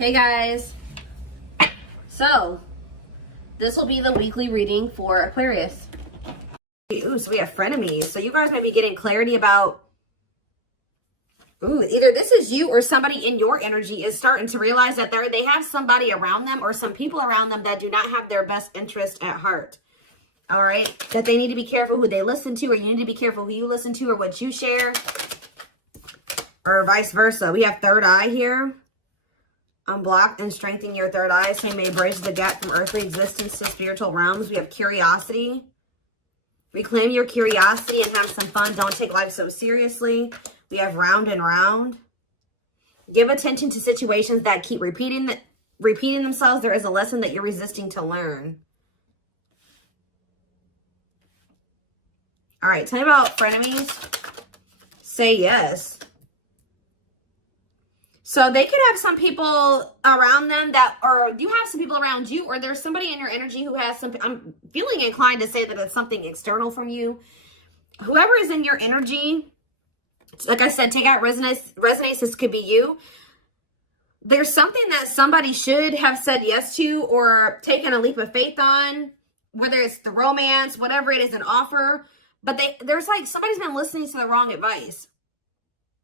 Hey guys, so this will be the weekly reading for Aquarius. Ooh, so we have frenemies. So you guys may be getting clarity about, either this is you or somebody in your energy is starting to realize that they have somebody around them or some people around them that do not have their best interest at heart. All right, that they need to be careful who they listen to, or you need to be careful who you listen to or what you share, or vice versa. We have third eye here. Unblock and strengthen your third eye so you may bridge the gap from earthly existence to spiritual realms. We have curiosity. Reclaim your curiosity and have some fun. Don't take life so seriously. We have round and round. Give attention to situations that keep repeating themselves. There is a lesson that you're resisting to learn. All right, tell me about frenemies. Say yes. So they could have some people around them that, or you have some people around you, or there's somebody in your energy who has some, I'm feeling inclined to say that it's something external from you. Whoever is in your energy, like I said, take out resonance. This could be you. There's something that somebody should have said yes to or taken a leap of faith on, whether it's the romance, whatever it is, an offer. But there's like somebody's been listening to the wrong advice.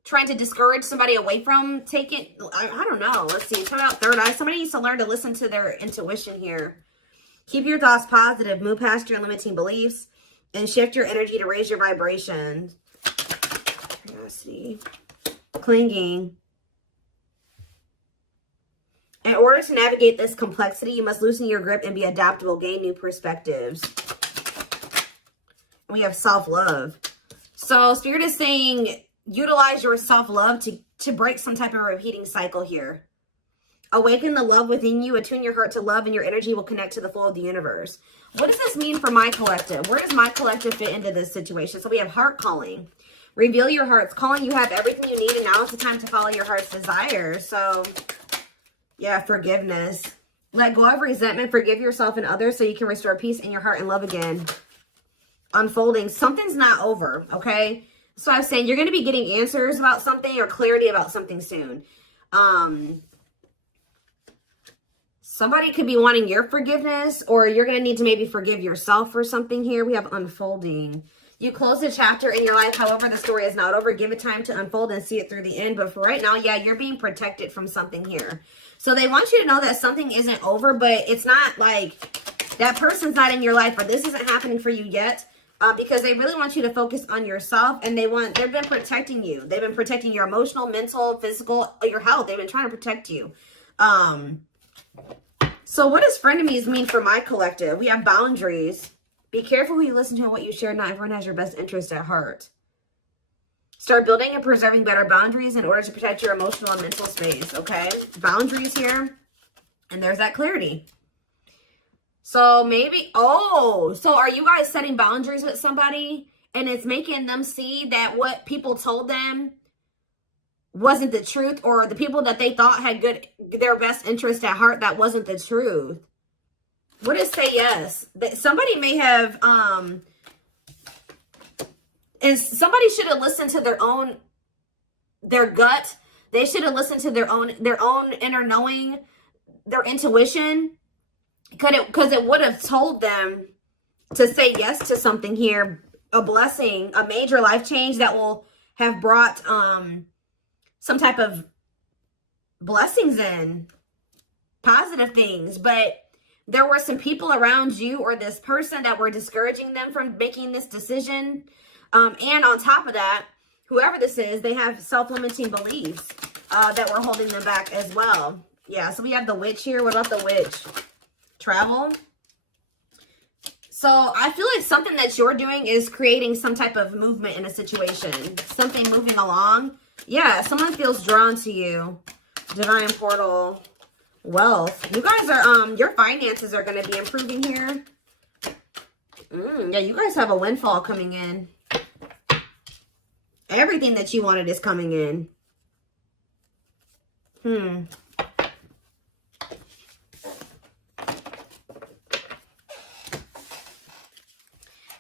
Trying to discourage somebody away from taking, I don't know. Let's see. Turn out third eye. Somebody needs to learn to listen to their intuition here. Keep your thoughts positive. Move past your limiting beliefs and shift your energy to raise your vibration. Curiosity. Clinging. In order to navigate this complexity, you must loosen your grip and be adaptable. Gain new perspectives. We have self-love. So Spirit is saying, utilize your self-love to break some type of repeating cycle here. Awaken the love within you. Attune your heart to love and your energy will connect to the flow of the universe. What does this mean for my collective? Where does my collective fit into this situation? So we have heart calling. Reveal your heart's calling. You have everything you need and now it's the time to follow your heart's desire. So yeah, forgiveness. Let go of resentment. Forgive yourself and others so you can restore peace in your heart and love again. Unfolding. Something's not over, okay? So I was saying you're going to be getting answers about something or clarity about something soon. Somebody could be wanting your forgiveness, or you're going to need to maybe forgive yourself for something here. We have unfolding. You close a chapter in your life. However, the story is not over. Give it time to unfold and see it through the end. But for right now, yeah, you're being protected from something here. So they want you to know that something isn't over, but it's not like that person's not in your life or this isn't happening for you yet. Because they really want you to focus on yourself, and they've been protecting you. They've been protecting your emotional, mental, physical, your health. They've been trying to protect you. So what does frenemies mean for my collective? We have boundaries. Be careful who you listen to and what you share. Not everyone has your best interest at heart. Start building and preserving better boundaries in order to protect your emotional and mental space, okay? Boundaries here, and there's that clarity. So maybe, so are you guys setting boundaries with somebody and it's making them see that what people told them wasn't the truth, or the people that they thought had their best interest at heart, that wasn't the truth? What is say yes? Somebody may have, and somebody should have listened to their gut. They should have listened to their own inner knowing, their intuition. Because it would have told them to say yes to something here, a blessing, a major life change that will have brought some type of blessings in, positive things. But there were some people around you or this person that were discouraging them from making this decision. And on top of that, whoever this is, they have self-limiting beliefs that were holding them back as well. Yeah, so we have the witch here. What about the witch? Travel. So I feel like something that you're doing is creating some type of movement in a situation. Something moving along. Yeah, someone feels drawn to you. Divine portal. Wealth. You guys are, your finances are going to be improving here. Yeah, you guys have a windfall coming in. Everything that you wanted is coming in.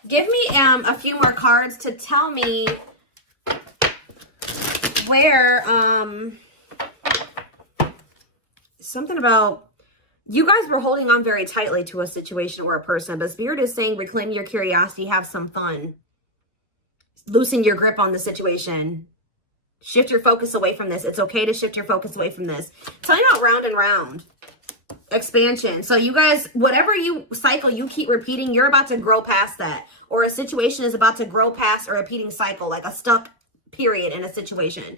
Give me a few more cards to tell me where something about you guys were holding on very tightly to a situation or a person, but Spirit is saying reclaim your curiosity, have some fun. Loosen your grip on the situation. Shift your focus away from this. It's okay to shift your focus away from this. Tell you about round and round. Expansion. So you guys, whatever cycle you keep repeating, you're about to grow past that. Or a situation is about to grow past a repeating cycle, like a stuck period in a situation.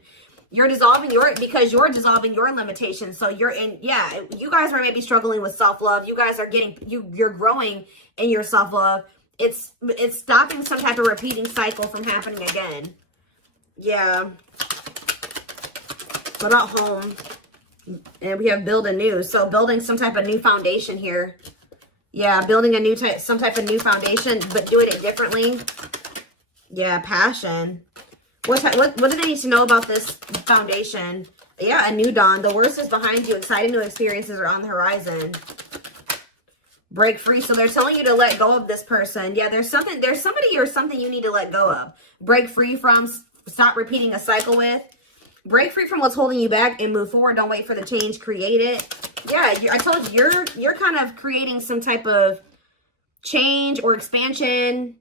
You're dissolving because you're dissolving your limitations. So you're in, yeah, you guys are maybe struggling with self-love. You guys are getting, you're growing in your self-love. It's stopping some type of repeating cycle from happening again. Yeah. What about home? And we have build anew. So building some type of new foundation here. Yeah, building a new some type of new foundation, but doing it differently. Yeah, passion. What do they need to know about this foundation? Yeah, a new dawn. The worst is behind you. Exciting new experiences are on the horizon. Break free. So they're telling you to let go of this person. Yeah, there's somebody or something you need to let go of. Break free from, stop repeating a cycle with. Break free from what's holding you back and move forward. Don't wait for the change. Create it. Yeah, I told you, you're kind of creating some type of change or expansion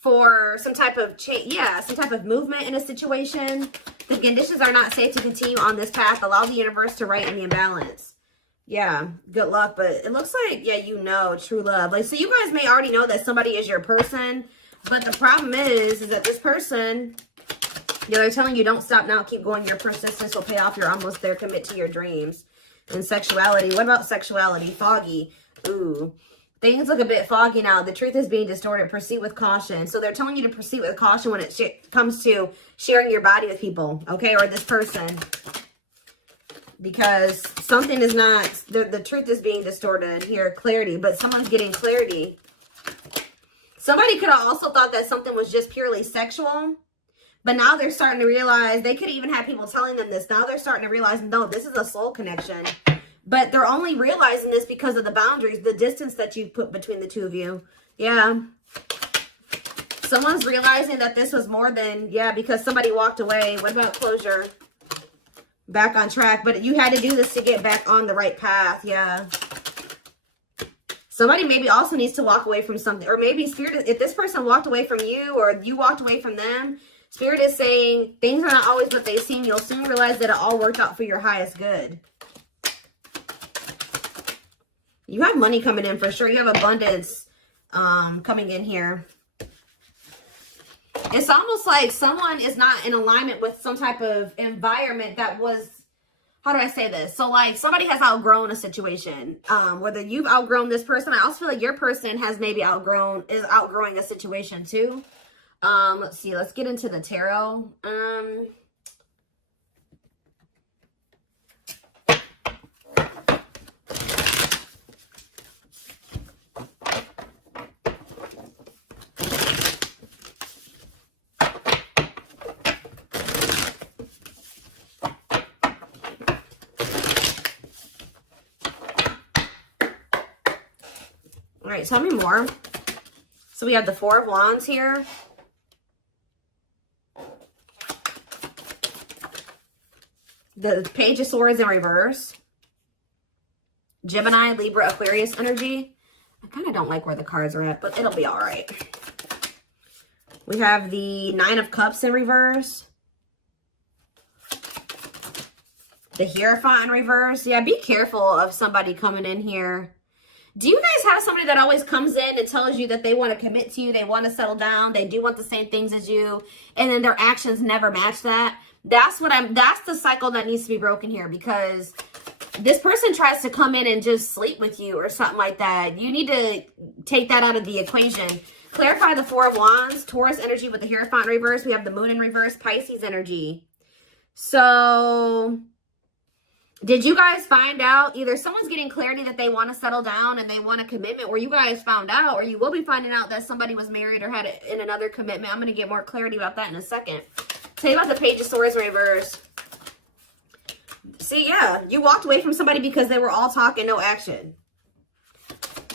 for some type of change. Yeah, some type of movement in a situation. The conditions are not safe to continue on this path. Allow the universe to right in the imbalance. Yeah, good luck. But it looks like, yeah, you know, true love. Like, so you guys may already know that somebody is your person. But the problem is that this person, yeah, they're telling you don't stop now. Keep going. Your persistence will pay off. You're almost there. Commit to your dreams. And sexuality. What about sexuality? Foggy. Ooh. Things look a bit foggy now. The truth is being distorted. Proceed with caution. So they're telling you to proceed with caution when it comes to sharing your body with people. Okay? Or this person. Because something is not... The truth is being distorted here. Clarity. But someone's getting clarity. Somebody could have also thought that something was just purely sexual. But now they're starting to realize, they could even have people telling them this. Now they're starting to realize, no, this is a soul connection. But they're only realizing this because of the boundaries, the distance that you put between the two of you. Yeah. Someone's realizing that this was more than, yeah, because somebody walked away. What about closure? Back on track. But you had to do this to get back on the right path. Yeah. Somebody maybe also needs to walk away from something. Or maybe Spirit, if this person walked away from you or you walked away from them, Spirit is saying things are not always what they seem. You'll soon realize that it all worked out for your highest good. You have money coming in for sure. You have abundance coming in here. It's almost like someone is not in alignment with some type of environment that was, how do I say this? So like somebody has outgrown a situation. Whether you've outgrown this person, I also feel like your person has maybe outgrowing a situation too. Let's see. Let's get into the tarot. All right, tell me more. So we have the Four of Wands here. The Page of Swords in reverse. Gemini, Libra, Aquarius energy. I kind of don't like where the cards are at, but it'll be all right. We have the Nine of Cups in reverse. The Hierophant in reverse. Yeah, be careful of somebody coming in here. Do you guys have somebody that always comes in and tells you that they want to commit to you, they want to settle down, they do want the same things as you, and then their actions never match that? That's the cycle that needs to be broken here, because this person tries to come in and just sleep with you or something like that. You need to take that out of the equation. Clarify the Four of Wands, Taurus energy with the Hierophant in reverse. We have the Moon in reverse, Pisces energy. So did you guys find out? Either someone's getting clarity that they want to settle down and they want a commitment, or you guys found out, or you will be finding out that somebody was married or had in another commitment. I'm going to get more clarity about that in a second. Tell you about the Page of Swords in reverse. See, yeah, you walked away from somebody because they were all talk and no action.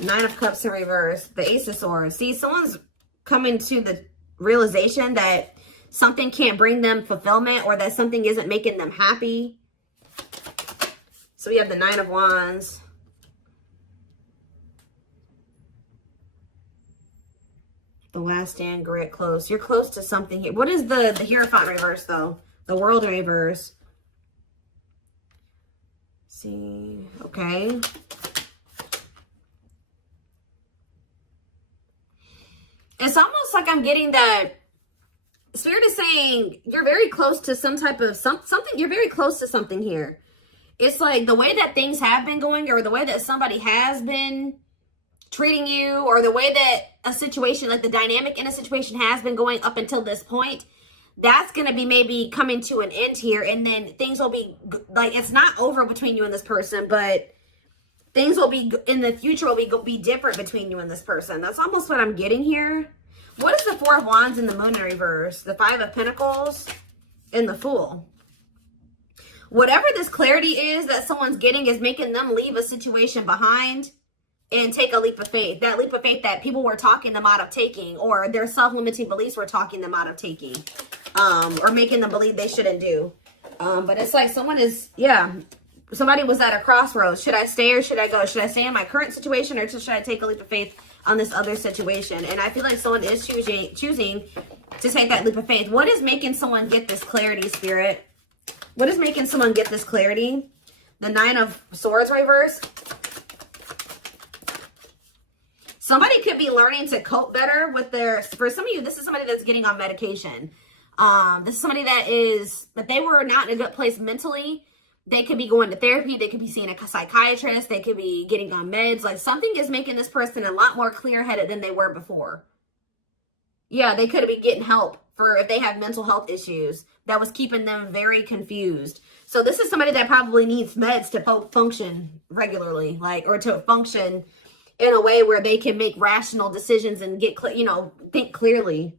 Nine of Cups in reverse. The Ace of Swords. See, someone's coming to the realization that something can't bring them fulfillment, or that something isn't making them happy. So we have the 9 of Wands. The Last Stand, grit, close. You're close to something here. What is the Hierophant reverse, though? The World reverse. See, okay. It's almost like I'm getting that Spirit is saying you're very close to some type of something. You're very close to something here. It's like the way that things have been going, or the way that somebody has been treating you, or the way that a situation, like the dynamic in a situation has been going up until this point, that's going to be maybe coming to an end here. And then things will be like, it's not over between you and this person, but things will be in the future will be different between you and this person. That's almost what I'm getting here. What is the 4 of Wands in the Moon in reverse? The 5 of Pentacles and the Fool. Whatever this clarity is that someone's getting is making them leave a situation behind and take a leap of faith. That leap of faith that people were talking them out of taking, or their self-limiting beliefs were talking them out of taking, or making them believe they shouldn't do. But it's like someone is, yeah, somebody was at a crossroads. Should I stay or should I go? Should I stay in my current situation, or should I take a leap of faith on this other situation? And I feel like someone is choosing to take that leap of faith. What is making someone get this clarity, Spirit? What is making someone get this clarity? The 9 of Swords reverse. Somebody could be learning to cope better with their, for some of you, this is somebody that's getting on medication. This is somebody that they were not in a good place mentally. They could be going to therapy. They could be seeing a psychiatrist. They could be getting on meds. Like something is making this person a lot more clear-headed than they were before. Yeah, they could be getting help for if they have mental health issues that was keeping them very confused. So this is somebody that probably needs meds to function regularly, like, or to function in a way where they can make rational decisions and get, think clearly.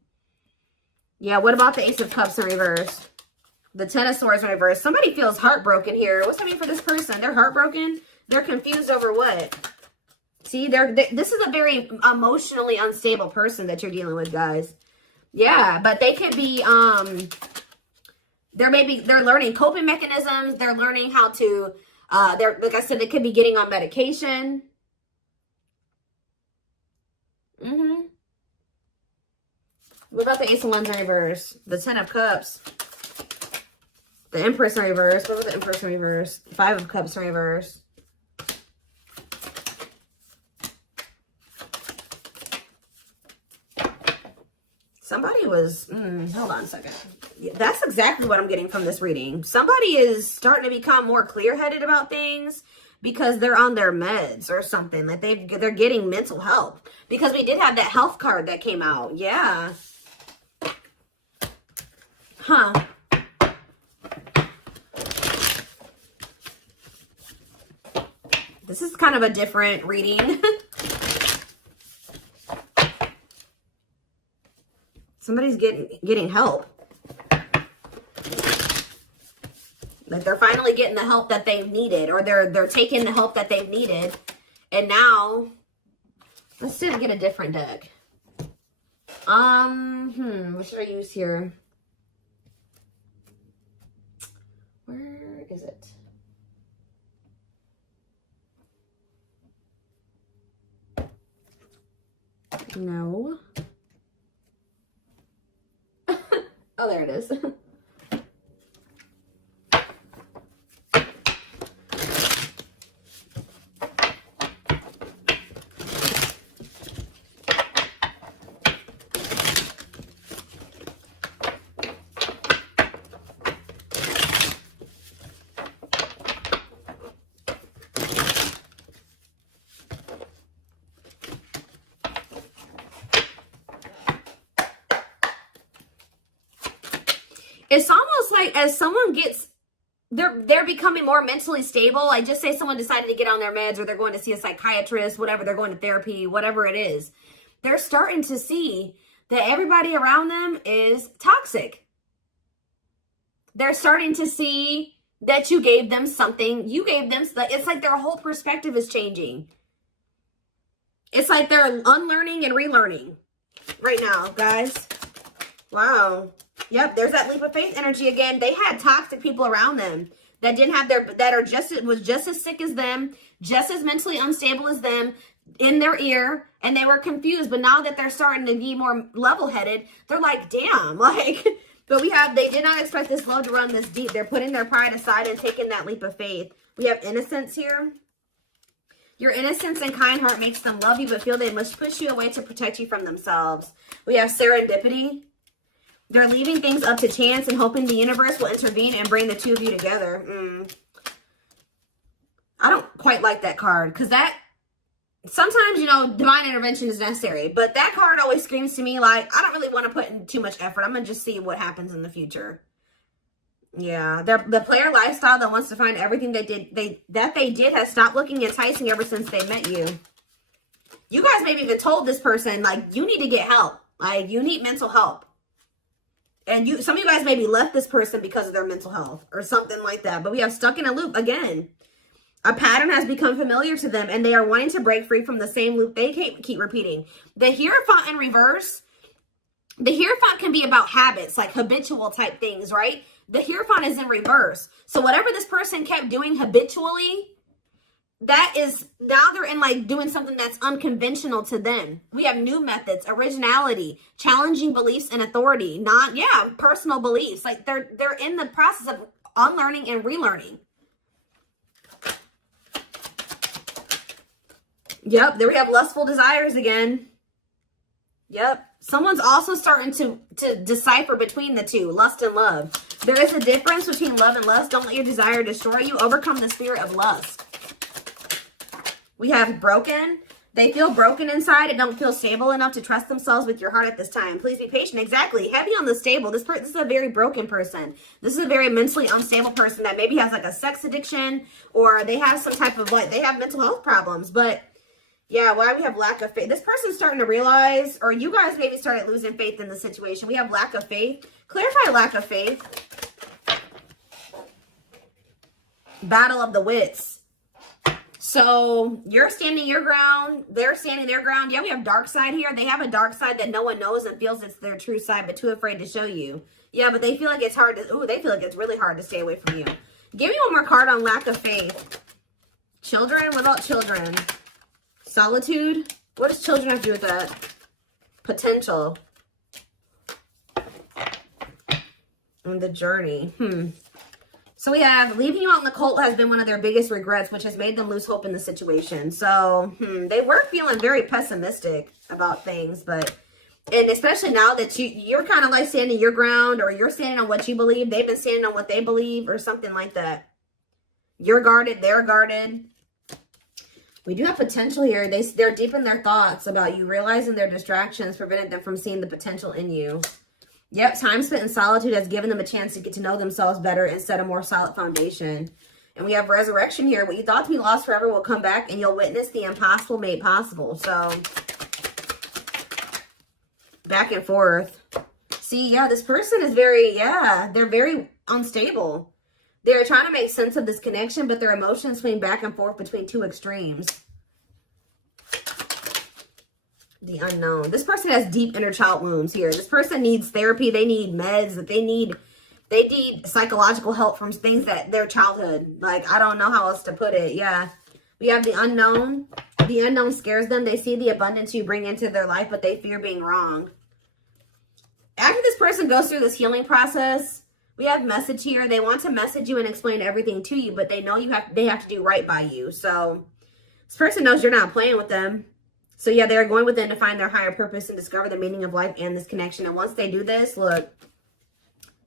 Yeah, what about the Ace of Cups in reverse? The 10 of Swords in reverse. Somebody feels heartbroken here. What's that mean for this person? They're heartbroken? They're confused over what? See, this is a very emotionally unstable person that you're dealing with, guys. Yeah, but they could be, they're learning coping mechanisms. They're learning how to, like I said, they could be getting on medication. What about the Ace of Wands in reverse? The 10 of Cups. The Empress in reverse. What was the Empress in reverse? 5 of Cups in reverse. Somebody was, hold on a second. That's exactly what I'm getting from this reading. Somebody is starting to become more clear-headed about things because they're on their meds or something. Like they're getting mental help. Because we did have that health card that came out. Yeah. Huh. This is kind of a different reading. Somebody's getting help. Like they're finally getting the help that they've needed, or they're taking the help that they've needed. And now let's see if I get a different deck. What should I use here? Where is it? No. Oh, there it is. It's almost like as someone gets, they're becoming more mentally stable. Like just say someone decided to get on their meds, or they're going to see a psychiatrist, whatever, they're going to therapy, whatever it is. They're starting to see that everybody around them is toxic. They're starting to see that you gave them something. It's like their whole perspective is changing. It's like they're unlearning and relearning right now, guys. Wow. Yep, there's that leap of faith energy again. They had toxic people around them. that didn't have that are was just as sick as them, just as mentally unstable as them, in their ear, and they were confused. But now that they're starting to be more level-headed, they're like, damn, like, but they did not expect this love to run this deep. They're putting their pride aside and taking that leap of faith. We have innocence here. Your innocence and kind heart makes them love you, but feel they must push you away to protect you from themselves. We have serendipity. They're leaving things up to chance and hoping the universe will intervene and bring the two of you together. I don't quite like that card, because that, sometimes, you know, divine intervention is necessary. But that card always screams to me like, I don't really want to put in too much effort. I'm going to just see what happens in the future. Yeah, the player lifestyle that wants to find everything they did has stopped looking enticing ever since they met you. You guys maybe even told this person, like, you need to get help. Like, you need mental help. And some of you guys maybe left this person because of their mental health or something like that. But we have stuck in a loop again. A pattern has become familiar to them, and they are wanting to break free from the same loop they keep repeating. The Hierophant in reverse, the Hierophant can be about habits, like habitual type things, right? The Hierophant is in reverse. So whatever this person kept doing habitually, that is, now they're in like doing something that's unconventional to them. We have new methods, originality, challenging beliefs and authority, personal beliefs. Like they're in the process of unlearning and relearning. Yep, there we have lustful desires again. Yep. Someone's also starting to decipher between the two, lust and love. There is a difference between love and lust. Don't let your desire destroy you. Overcome the spirit of lust. We have broken. They feel broken inside and don't feel stable enough to trust themselves with your heart at this time. Please be patient. Exactly. Heavy on the stable. This is a very broken person. This is a very mentally unstable person that maybe has like a sex addiction, or they have some type of they have mental health problems. But yeah, why we have lack of faith. This person's starting to realize, or you guys maybe started losing faith in the situation. We have lack of faith. Clarify lack of faith. Battle of the wits. So you're standing your ground. They're standing their ground. Yeah, we have dark side here. They have a dark side that no one knows and feels it's their true side, but too afraid to show you. Yeah, but they feel like it's hard to, they feel like it's really hard to stay away from you. Give me one more card on lack of faith. Children. What about children? Solitude. What does children have to do with that? Potential. And the journey. So we have leaving you out in the cold has been one of their biggest regrets, which has made them lose hope in the situation. So they were feeling very pessimistic about things, and especially now that you're kind of like standing your ground, or you're standing on what you believe. They've been standing on what they believe, or something like that. You're guarded. They're guarded. We do have potential here. They're deep in their thoughts about you, realizing their distractions prevented them from seeing the potential in you. Yep, time spent in solitude has given them a chance to get to know themselves better and set a more solid foundation. And we have resurrection here. What you thought to be lost forever will come back, and you'll witness the impossible made possible. So, back and forth. See, yeah, this person is they're very unstable. They're trying to make sense of this connection, but their emotions swing back and forth between two extremes. The unknown. This person has deep inner child wounds here. This person needs therapy. They need meds. They need psychological help from things that their childhood. Like, I don't know how else to put it. Yeah. We have the unknown. The unknown scares them. They see the abundance you bring into their life, but they fear being wrong. After this person goes through this healing process, we have message here. They want to message you and explain everything to you, but they know they have to do right by you. So this person knows you're not playing with them. So yeah, they're going within to find their higher purpose and discover the meaning of life and this connection. And once they do this, look,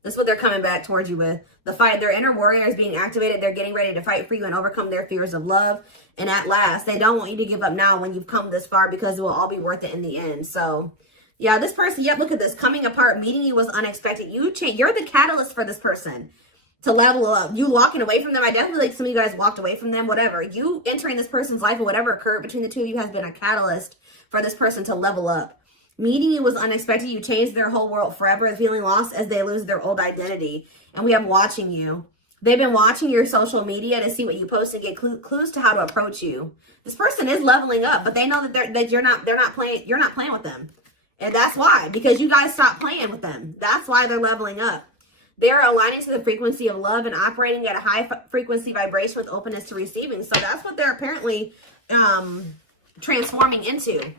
this is what they're coming back towards you with. The fight. Their inner warrior is being activated. They're getting ready to fight for you and overcome their fears of love. And at last, they don't want you to give up now when you've come this far, because it will all be worth it in the end. So yeah, this person, look at this. Coming apart, meeting you was unexpected. You're the catalyst for this person to level up. You walking away from them. I definitely like some of you guys walked away from them, whatever. You entering this person's life or whatever occurred between the two of you has been a catalyst for this person to level up. Meeting you was unexpected. You changed their whole world forever, feeling lost as they lose their old identity. And we have watching you. They've been watching your social media to see what you post and get clues to how to approach you. This person is leveling up, but they know that you're not playing with them. And that's why, because you guys stopped playing with them. That's why they're leveling up. They're aligning to the frequency of love and operating at a high frequency vibration with openness to receiving. So that's what they're apparently transforming into.